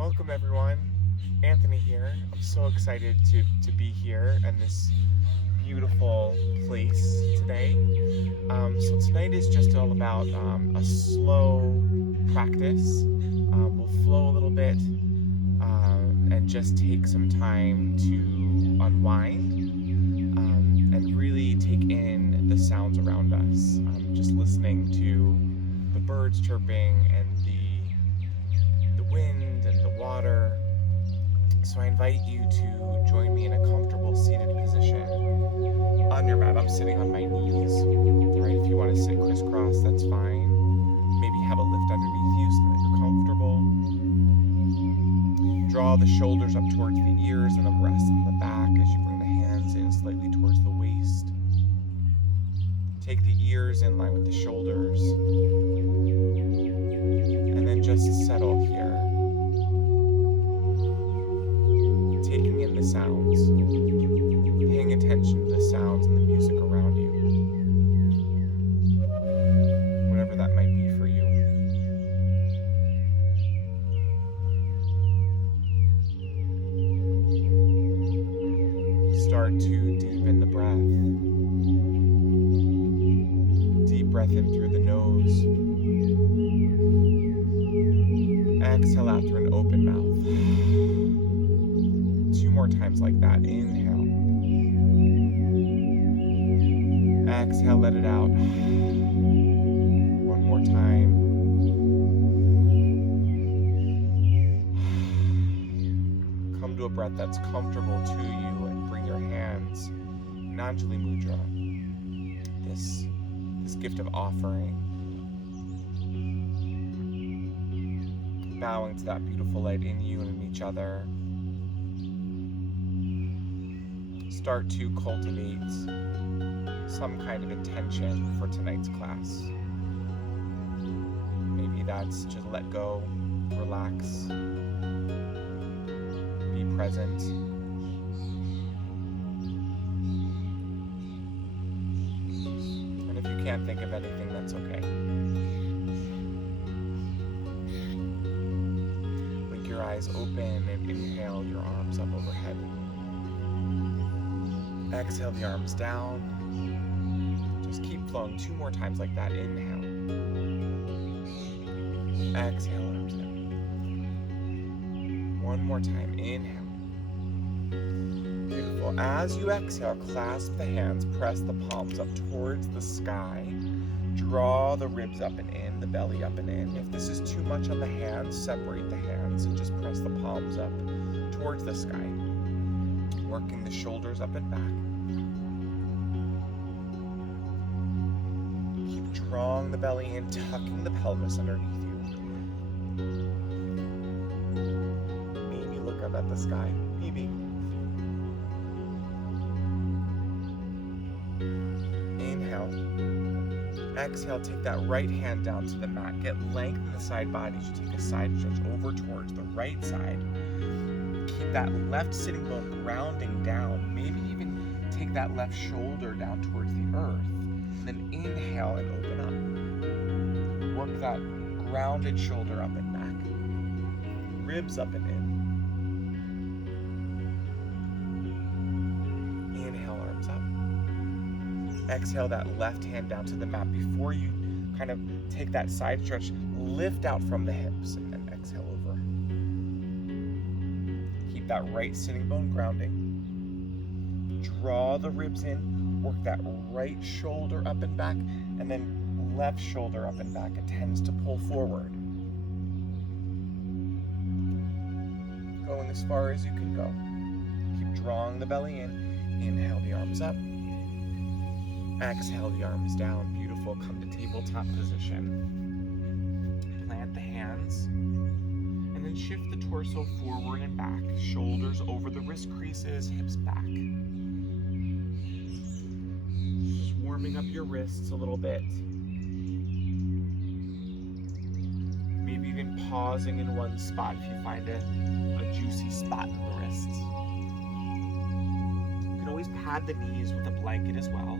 Welcome everyone, Anthony here. I'm so excited to be here in this beautiful place today. So tonight is just all about a slow practice. We'll flow a little bit and just take some time to unwind and really take in the sounds around us. Just listening to the birds chirping and the wind and the water. So I invite you to join me in a comfortable seated position on your mat. I'm sitting on my knees. All right, if you want to sit crisscross, that's fine. Maybe have a lift underneath you so that you're comfortable. Draw the shoulders up towards the ears and then rest in the back as you bring the hands in slightly towards the waist. Take the ears in line with the shoulders. And then just settle here. Taking in the sounds. Paying attention to the sounds and the music around you. Whatever that might be for you. Start to deepen the breath. Deep breath in through the nose. Exhale out through an open mouth. 2 more times like that. Inhale. Exhale, let it out. 1 more time. Come to a breath that's comfortable to you and bring your hands in Anjali Mudra. This gift of offering. Bowing to that beautiful light in you and in each other. Start to cultivate some kind of intention for tonight's class. Maybe that's just let go, relax, be present. And if you can't think of anything, that's okay. Your eyes open and inhale your arms up overhead. Exhale the arms down. Just keep flowing 2 more times like that. Inhale. Exhale, arms down. 1 more time. Inhale. Beautiful. As you exhale, clasp the hands, press the palms up towards the sky. Draw the ribs up and in, the belly up and in. If this is too much on the hands, separate the hands and just press the palms up towards the sky. Working the shoulders up and back. Keep drawing the belly in, tucking the pelvis underneath you. Maybe look up at the sky. Maybe. Inhale. Exhale, take that right hand down to the mat. Get length in the side body as you take a side stretch over towards the right side. Keep that left sitting bone grounding down. Maybe even take that left shoulder down towards the earth. Then inhale and open up. Work that grounded shoulder up and back. Ribs up and in. Inhale, arms up. Exhale that left hand down to the mat. Before you kind of take that side stretch, lift out from the hips and then exhale over. Keep that right sitting bone grounding. Draw the ribs in, work that right shoulder up and back, and then left shoulder up and back. It tends to pull forward. Going as far as you can go. Keep drawing the belly in. Inhale the arms up. Exhale the arms down. Beautiful. Come to tabletop position. Plant the hands. And then shift the torso forward and back. Shoulders over the wrist creases, hips back. Just warming up your wrists a little bit. Maybe even pausing in one spot if you find a juicy spot in the wrists. You can always pad the knees with a blanket as well.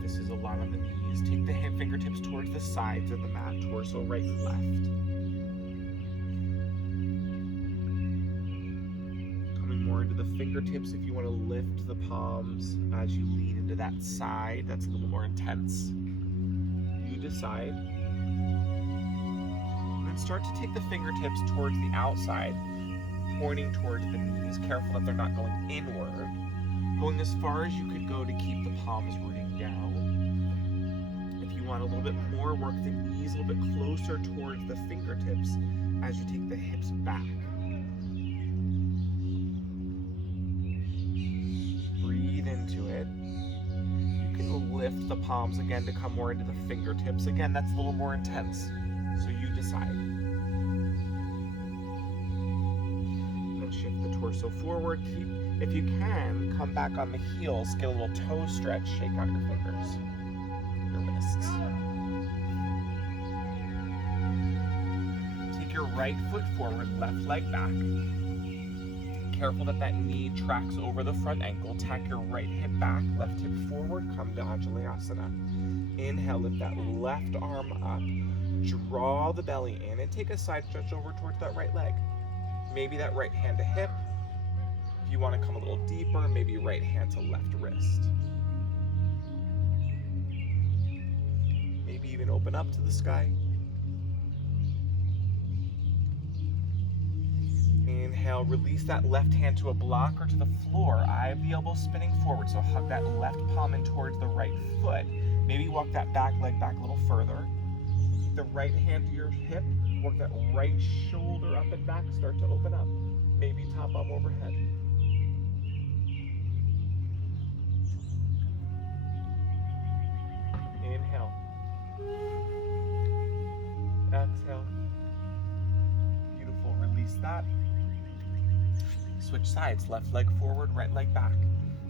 This is a lot on the knees. Take the fingertips towards the sides of the mat, torso right and left. into the fingertips if you want to lift the palms as you lean into that side. That's a little more intense. You decide. And then start to take the fingertips towards the outside, pointing towards the knees. Careful that they're not going inward. Going as far as you could go to keep the palms rooting down. If you want a little bit more, work the knees a little bit closer towards the fingertips as you take the hips back. Breathe into it. You can lift the palms again to come more into the fingertips. Again, that's a little more intense, so you decide. Then shift the torso forward. Keep, if you can, come back on the heels, get a little toe stretch, shake out your fingers, your wrists. Take your right foot forward, left leg back. Careful that that knee tracks over the front ankle. Tack your right hip back, left hip forward, come to Anjalayasana. Inhale, lift that left arm up. Draw the belly in and take a side stretch over towards that right leg. Maybe that right hand to hip. If you want to come a little deeper, maybe right hand to left wrist. Maybe even open up to the sky. Inhale, release that left hand to a block or to the floor. Eye of the elbow spinning forward, so hug that left palm in towards the right foot. Maybe walk that back leg back a little further. Take the right hand to your hip, work that right shoulder up and back, start to open up. Maybe top arm overhead. Inhale. Exhale. Beautiful, release that. Switch sides, left leg forward, right leg back.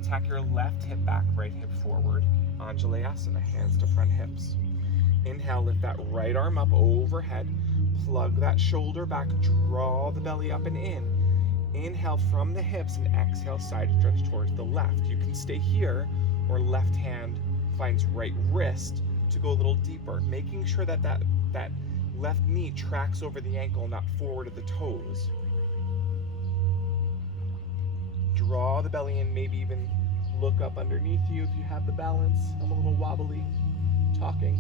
Tack your left hip back, right hip forward. Anjalayasana, hands to front hips. Inhale, lift that right arm up overhead. Plug that shoulder back, draw the belly up and in. Inhale from the hips and exhale, side stretch towards the left. You can stay here or left hand finds right wrist to go a little deeper, making sure that that left knee tracks over the ankle, not forward of the toes. Draw the belly in, maybe even look up underneath you if you have the balance. I'm a little wobbly talking.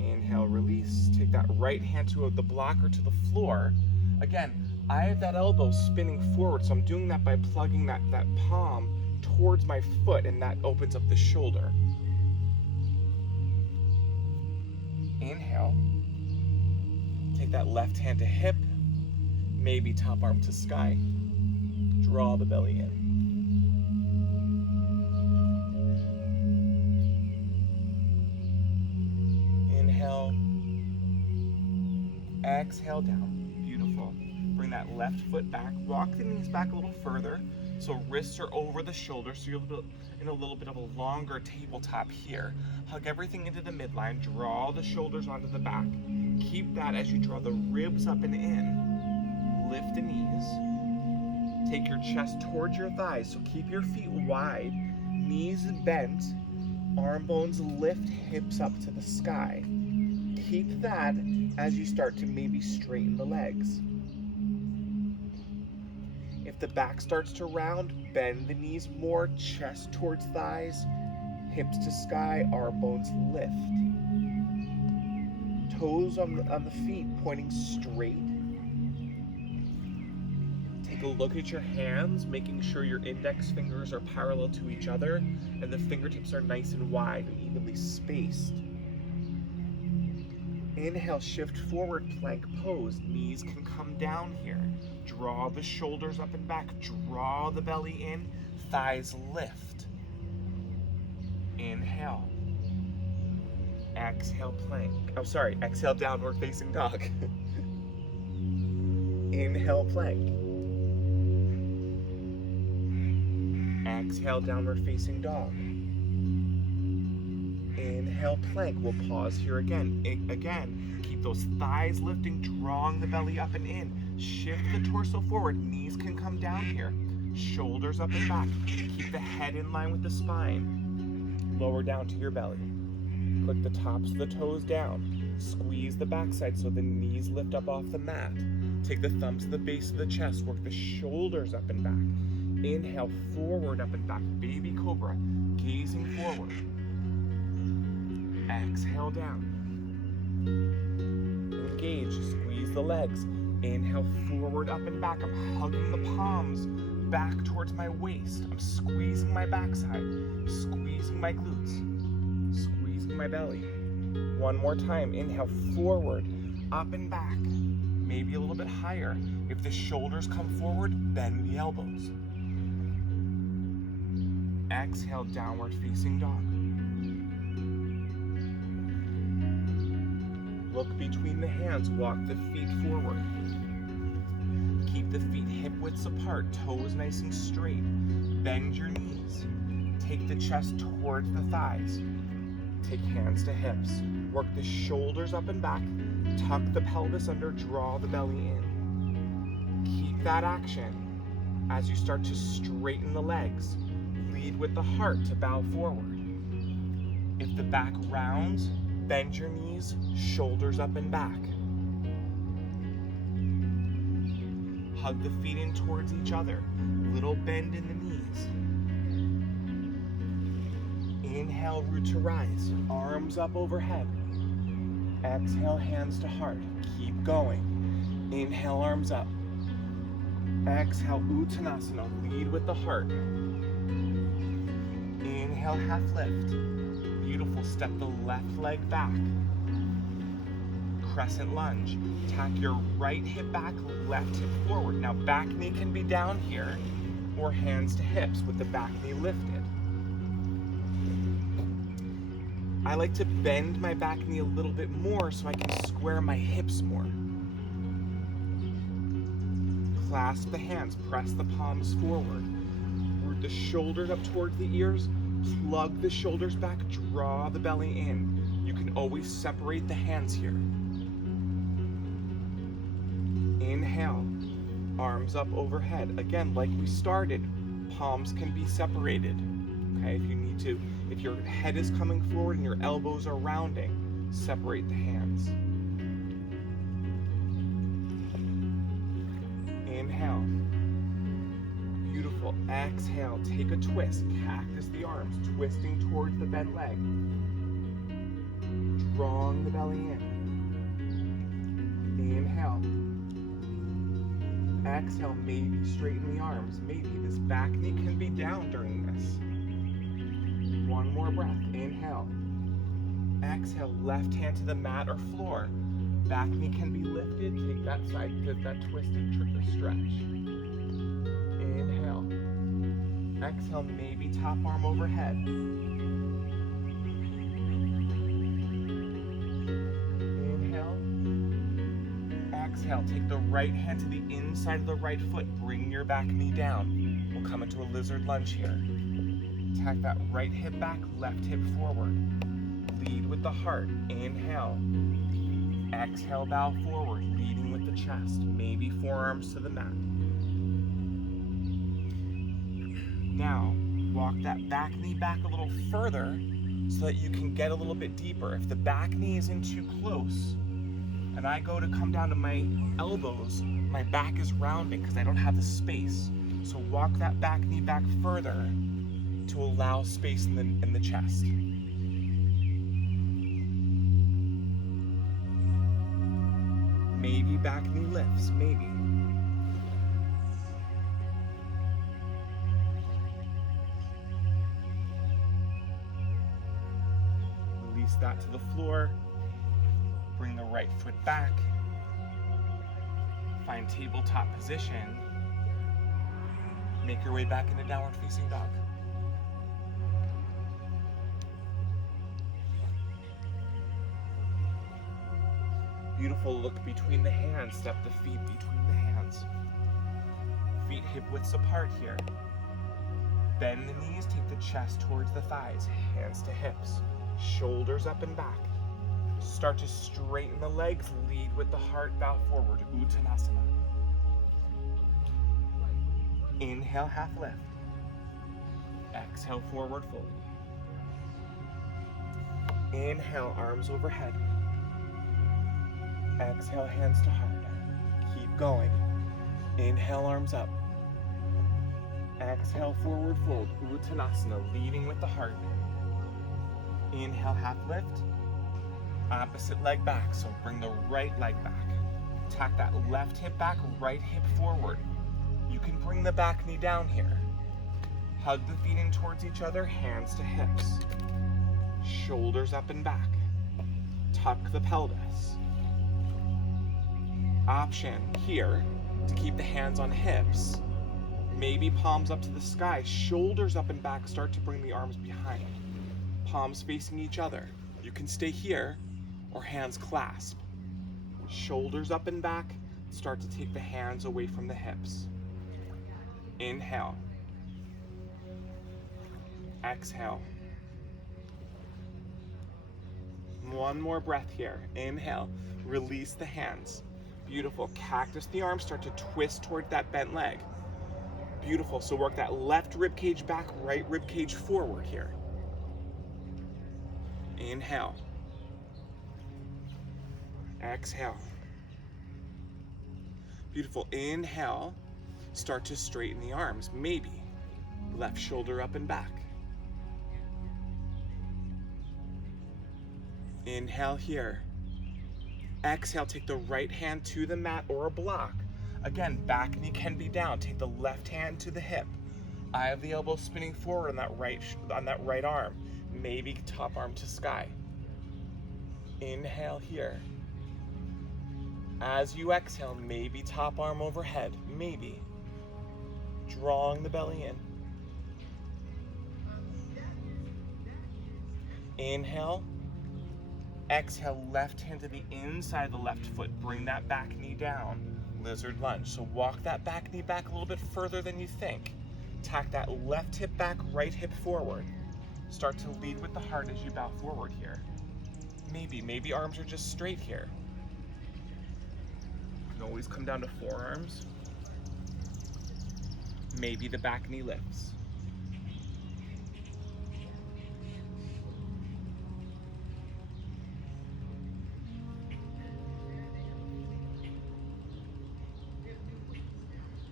Inhale, release. Take that right hand to the blocker to the floor. Again, I have that elbow spinning forward, so I'm doing that by plugging that palm towards my foot, and that opens up the shoulder. Inhale. Take that left hand to hip, maybe top arm to sky. Draw the belly in. Inhale. Exhale down. Beautiful. Bring that left foot back. Walk the knees back a little further. So wrists are over the shoulders, so you're in a little bit of a longer tabletop here. Hug everything into the midline. Draw the shoulders onto the back. Keep that as you draw the ribs up and in. Lift the knees. Take your chest towards your thighs, so keep your feet wide, knees bent, arm bones lift, hips up to the sky. Keep that as you start to maybe straighten the legs. If the back starts to round, bend the knees more, chest towards thighs, hips to sky, arm bones lift. Toes on the feet pointing straight. Take a look at your hands, making sure your index fingers are parallel to each other and the fingertips are nice and wide and evenly spaced. Inhale, shift forward, plank pose. Knees can come down here. Draw the shoulders up and back. Draw the belly in. Thighs lift. Inhale. Exhale, plank. Exhale, downward facing dog. Inhale, plank. Exhale, downward facing dog. Inhale, plank. We'll pause here again. Again, keep those thighs lifting, drawing the belly up and in. Shift the torso forward. Knees can come down here. Shoulders up and back. Keep the head in line with the spine. Lower down to your belly. Click the tops of the toes down. Squeeze the backside so the knees lift up off the mat. Take the thumbs to the base of the chest. Work the shoulders up and back. Inhale, forward, up and back. Baby cobra, gazing forward. Exhale down. Engage, squeeze the legs. Inhale, forward, up and back. I'm hugging the palms back towards my waist. I'm squeezing my backside, squeezing my glutes, squeezing my belly. One more time. Inhale, forward, up and back. Maybe a little bit higher. If the shoulders come forward, bend the elbows. Exhale, downward facing dog. Look between the hands, walk the feet forward. Keep the feet hip widths apart, toes nice and straight. Bend your knees. Take the chest towards the thighs. Take hands to hips. Work the shoulders up and back. Tuck the pelvis under, draw the belly in. Keep that action as you start to straighten the legs. Lead with the heart to bow forward. If the back rounds, bend your knees, shoulders up and back. Hug the feet in towards each other. Little bend in the knees. Inhale, root to rise. Arms up overhead. Exhale, hands to heart. Keep going. Inhale, arms up. Exhale, Uttanasana. Lead with the heart. Inhale, half lift. Beautiful. Step the left leg back. Crescent lunge. Tack your right hip back, left hip forward. Now back knee can be down here or hands to hips with the back knee lifted. I like to bend my back knee a little bit more so I can square my hips more. Clasp the hands, press the palms forward. Root the shoulders up towards the ears, plug the shoulders back, draw the belly in. You can always separate the hands here. Inhale, arms up overhead. Again, like we started, palms can be separated. Okay, if you need to, if your head is coming forward and your elbows are rounding, separate the hands. Inhale. Beautiful. Exhale, take a twist. Cactus the arms, twisting towards the bent leg. Drawing the belly in. Inhale. Exhale, maybe straighten the arms. Maybe this back knee can be down during this. One more breath. Inhale. Exhale, left hand to the mat or floor. Back knee can be lifted. Take that side, give that twisted stretch. Inhale. Exhale, maybe top arm overhead. Inhale. Exhale, take the right hand to the inside of the right foot. Bring your back knee down. We'll come into a lizard lunge here. Tack that right hip back, left hip forward. Lead with the heart. Inhale. Exhale, bow forward, leading with the chest. Maybe forearms to the mat. Now, walk that back knee back a little further so that you can get a little bit deeper. If the back knee is in too close, and I go to come down to my elbows, my back is rounding because I don't have the space. So walk that back knee back further to allow space in the chest. Maybe back knee lifts, maybe. Release that to the floor. Bring the right foot back. Find tabletop position. Make your way back into downward facing dog. Beautiful. Look between the hands. Step the feet between the hands. Feet hip widths apart here. Bend the knees. Take the chest towards the thighs. Hands to hips. Shoulders up and back. Start to straighten the legs. Lead with the heart. Bow forward. Uttanasana. Inhale, half lift. Exhale, forward fold. Inhale, arms overhead. Exhale, hands to heart. Keep going. Inhale, arms up. Exhale, forward fold, Uttanasana, leading with the heart. Inhale, half lift. Opposite leg back, so bring the right leg back. Tack that left hip back, right hip forward. You can bring the back knee down here. Hug the feet in towards each other, hands to hips. Shoulders up and back. Tuck the pelvis. Option here to keep the hands on hips. Maybe palms up to the sky, shoulders up and back, start to bring the arms behind. Palms facing each other. You can stay here or hands clasp. Shoulders up and back, start to take the hands away from the hips. Inhale. Exhale. One more breath here. Inhale, release the hands. Beautiful. Cactus the arms, start to twist toward that bent leg. Beautiful. So work that left rib cage back, right rib cage forward here. Inhale. Exhale. Beautiful. Inhale. Start to straighten the arms. Maybe. Left shoulder up and back. Inhale here. Exhale, take the right hand to the mat or a block. Again, back knee can be down. Take the left hand to the hip. Eye of the elbow spinning forward on that right arm. Maybe top arm to sky. Inhale here. As you exhale, maybe top arm overhead. Maybe. Drawing the belly in. Inhale. Exhale, left hand to the inside of the left foot. Bring that back knee down. Lizard lunge. So walk that back knee back a little bit further than you think. Tack that left hip back, right hip forward. Start to lead with the heart as you bow forward here. Maybe arms are just straight here. You can always come down to forearms. Maybe the back knee lifts.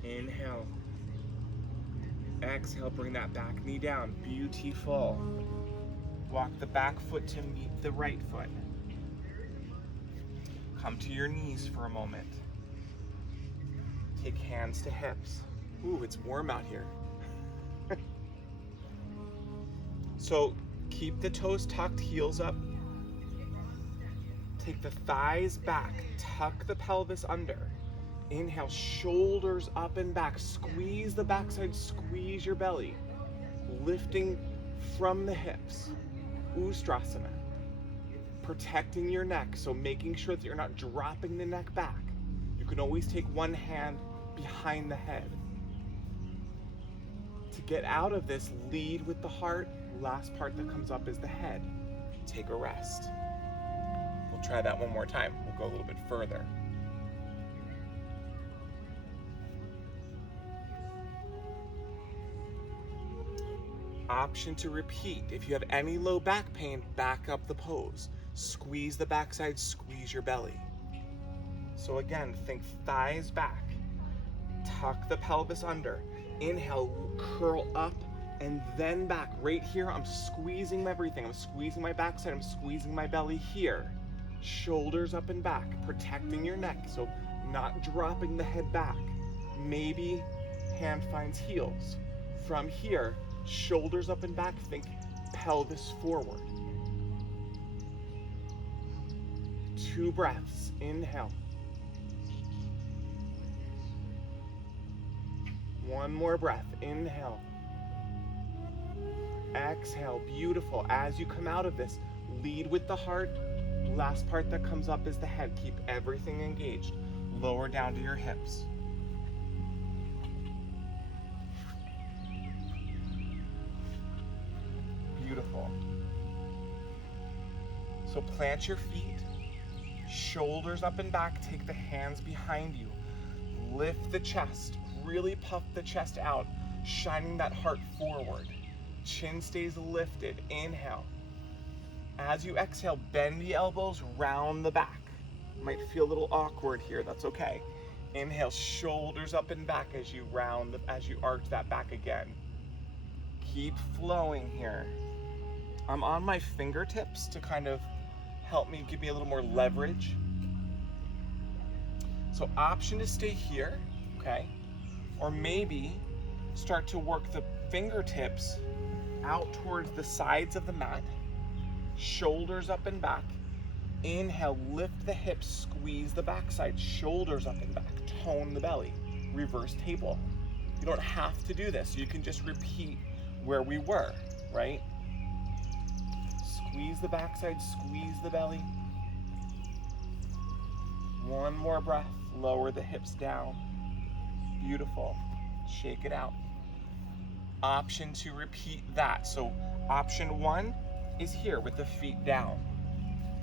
Inhale. Exhale, bring that back knee down. Beautiful. Walk the back foot to meet the right foot. Come to your knees for a moment. Take hands to hips. Ooh, it's warm out here. So keep the toes tucked, heels up. Take the thighs back, tuck the pelvis under. Inhale, shoulders up and back. Squeeze the backside, squeeze your belly. Lifting from the hips. Ustrasana. Protecting your neck, so making sure that you're not dropping the neck back. You can always take one hand behind the head. To get out of this, lead with the heart. Last part that comes up is the head. Take a rest. We'll try that one more time. We'll go a little bit further. Option to repeat. If you have any low back pain, back up the pose. Squeeze the backside, squeeze your belly. So again, think thighs back. Tuck the pelvis under. Inhale, curl up and then back. Right here, I'm squeezing everything. I'm squeezing my backside, I'm squeezing my belly here. Shoulders up and back, protecting your neck, so not dropping the head back. Maybe hand finds heels. From here, shoulders up and back, think pelvis forward. 2 breaths. Inhale. 1 more breath. Inhale. Exhale. Beautiful. As you come out of this, lead with the heart. Last part that comes up is the head. Keep everything engaged. Lower down to your hips. Beautiful. So plant your feet, shoulders up and back, take the hands behind you. Lift the chest, really puff the chest out, shining that heart forward. Chin stays lifted. Inhale. As you exhale, bend the elbows, round the back. Might feel a little awkward here, that's okay. Inhale, shoulders up and back as you as you arch that back again. Keep flowing here. I'm on my fingertips to kind of help me, give me a little more leverage. So option to stay here, okay? Or maybe start to work the fingertips out towards the sides of the mat, shoulders up and back. Inhale, lift the hips, squeeze the backside, shoulders up and back, tone the belly, reverse table. You don't have to do this. You can just repeat where we were, right? Squeeze the backside, squeeze the belly. One more breath, lower the hips down. Beautiful. Shake it out. Option to repeat that. So option 1 is here with the feet down.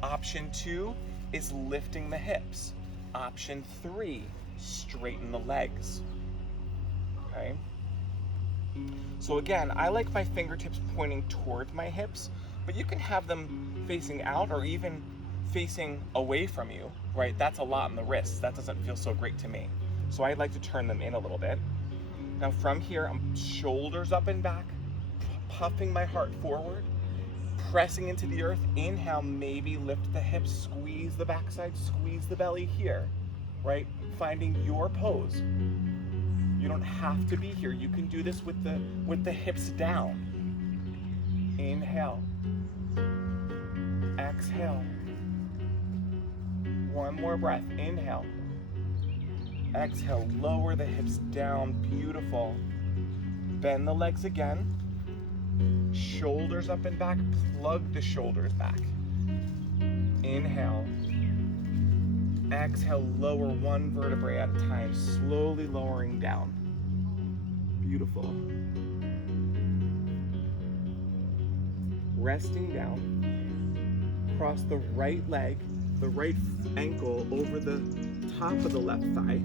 Option 2 is lifting the hips. Option 3, straighten the legs. Okay? So again, I like my fingertips pointing towards my hips, but you can have them facing out or even facing away from you, right? That's a lot in the wrists. That doesn't feel so great to me. So I'd like to turn them in a little bit. Now from here, I'm shoulders up and back, puffing my heart forward, pressing into the earth. Inhale, maybe lift the hips, squeeze the backside, squeeze the belly here, right? Finding your pose. You don't have to be here. You can do this with the hips down. Inhale. Exhale. One more breath. Inhale. Exhale. Lower the hips down. Beautiful. Bend the legs again. Shoulders up and back. Plug the shoulders back. Inhale. Exhale. Lower one vertebrae at a time. Slowly lowering down. Beautiful. Resting down. Cross the right leg, the right ankle over the top of the left thigh,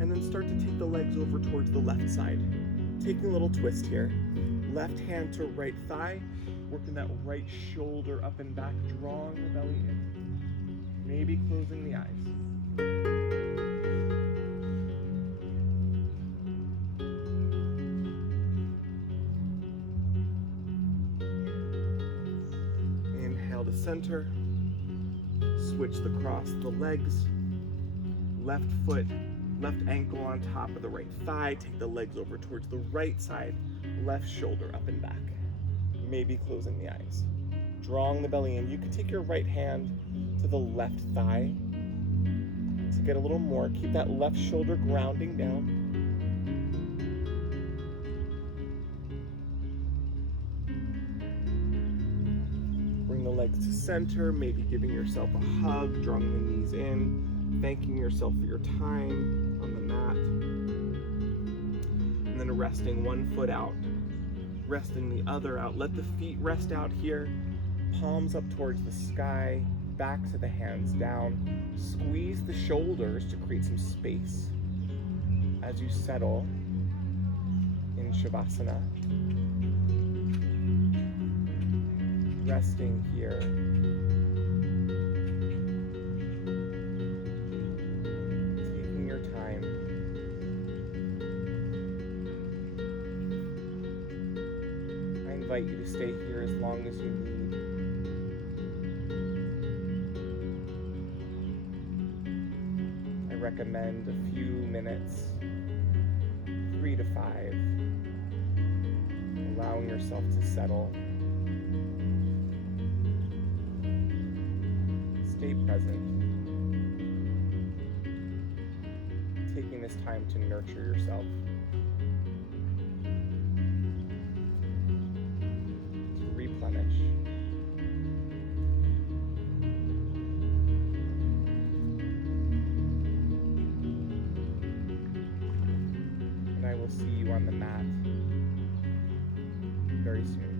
and then start to take the legs over towards the left side. Taking a little twist here. Left hand to right thigh, working that right shoulder up and back, drawing the belly in. Maybe closing the eyes. Inhale to center. Switch the cross the legs. Left foot, left ankle on top of the right thigh. Take the legs over towards the right side. Left shoulder up and back. Maybe closing the eyes. Drawing the belly in. You can take your right hand to the left thigh to get a little more. Keep that left shoulder grounding down. Bring the legs to center, maybe giving yourself a hug, drawing the knees in, thanking yourself for your time on the mat. And then resting one foot out, resting the other out. Let the feet rest out here, palms up towards the sky, backs of the hands down. Squeeze the shoulders to create some space as you settle in Shavasana. Resting here. Taking your time. I invite you to stay here as long as you need. I recommend a few minutes, 3 to 5, allowing yourself to settle. Stay present. Taking this time to nurture yourself. To replenish. And I will see you on the mat very soon.